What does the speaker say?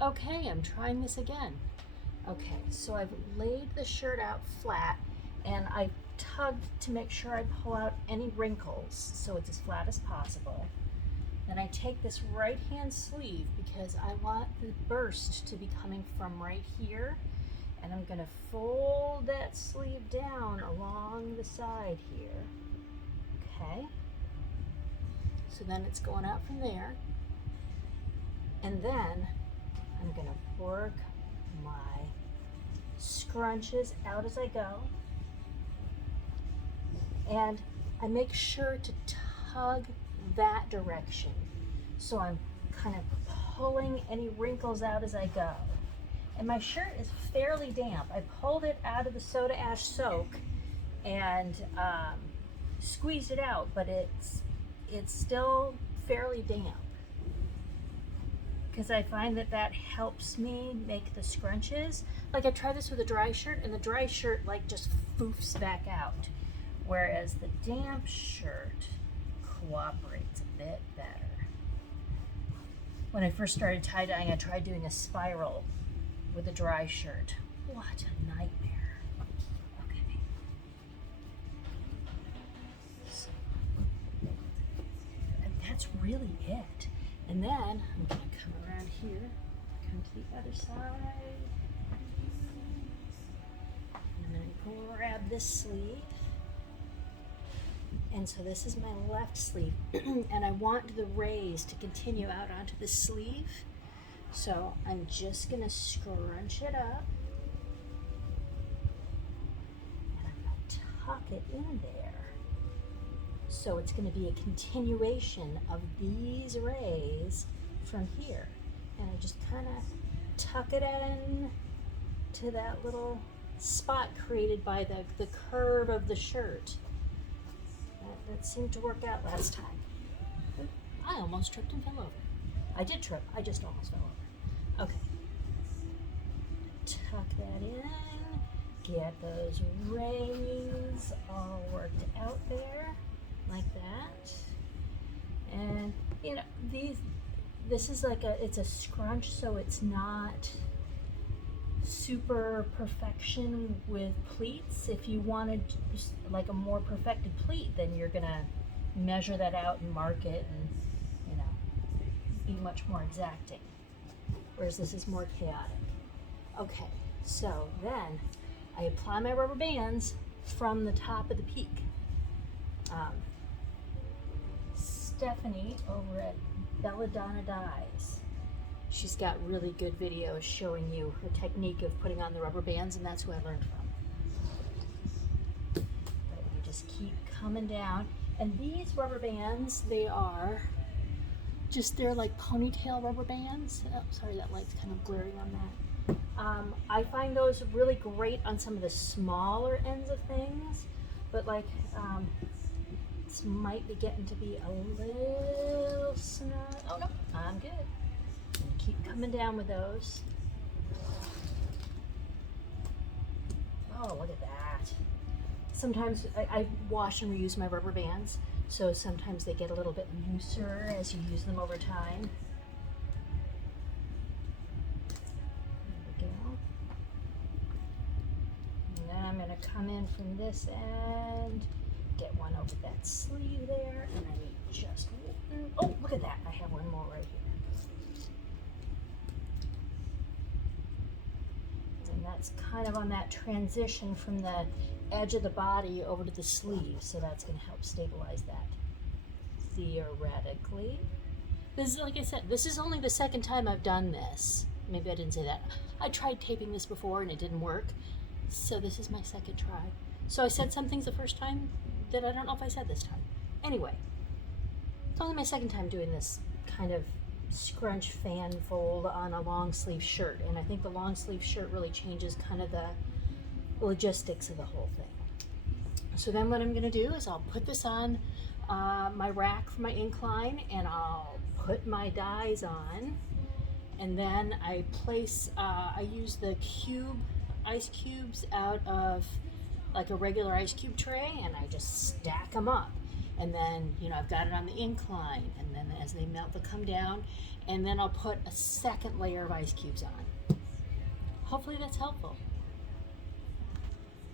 Okay, I'm trying this again. Okay, so I've laid the shirt out flat and I've tugged to make sure I pull out any wrinkles so it's as flat as possible. Then I take this right hand sleeve because I want the burst to be coming from right here, and I'm going to fold that sleeve down along the side here. Okay, so then it's going out from there, and then I'm going to work my scrunches out as I go, and I make sure to tug that direction, so I'm kind of pulling any wrinkles out as I go. And my shirt is fairly damp. I pulled it out of the soda ash soak and squeezed it out, but it's still fairly damp, because I find that helps me make the scrunches. Like, I tried this with a dry shirt, and the dry shirt like just foofs back out, whereas the damp shirt cooperates a bit better. When I first started tie-dyeing, I tried doing a spiral with a dry shirt. What a nightmare. Okay. So, and that's really it. And then I'm gonna come around here, come to the other side, and then grab this sleeve. And so this is my left sleeve, and I want the rays to continue out onto the sleeve. So I'm just gonna scrunch it up, and I'm gonna tuck it in there. So it's gonna be a continuation of these rays from here. And I just kinda tuck it in to that little spot created by the curve of the shirt. That seemed to work out last time. I almost tripped and fell over. I did trip, I just almost fell over. Okay. Tuck that in, get those rays all worked out there, like that. And you know, this is like it's a scrunch, so it's not super perfection with pleats. If you wanted just like a more perfected pleat, then you're gonna measure that out and mark it and, you know, be much more exacting. Whereas this is more chaotic. Okay, so then I apply my rubber bands from the top of the peak. Stephanie over at Belladonna Dyes, she's got really good videos showing you her technique of putting on the rubber bands, and that's who I learned from. But you just keep coming down. And these rubber bands, they're like ponytail rubber bands. Oh, sorry, that light's kind of glaring on that. I find those really great on some of the smaller ends of things, but like, this might be getting to be a little snug. Oh no, I'm good. And keep coming down with those. Oh, look at that. Sometimes I wash and reuse my rubber bands, so sometimes they get a little bit looser as you use them over time. There we go. And then I'm going to come in from this end, get one over that sleeve there, and I need just one. Oh, look at that. I have one more right here. And that's kind of on that transition from the edge of the body over to the sleeve, so that's going to help stabilize that. Theoretically, this is, like I said, this is only the second time I've done this. Maybe I didn't say that. I tried taping this before and it didn't work, so this is my second try. So I said some things the first time that I don't know if I said this time. Anyway, it's only my second time doing this kind of scrunch fan fold on a long sleeve shirt, and I think the long sleeve shirt really changes kind of the logistics of the whole thing. So then what I'm going to do is I'll put this on my rack for my incline, and I'll put my dies on, and then I place, I use the ice cubes out of like a regular ice cube tray, and I just stack them up. And then, I've got it on the incline, and then as they melt, they'll come down, and then I'll put a second layer of ice cubes on. Hopefully that's helpful.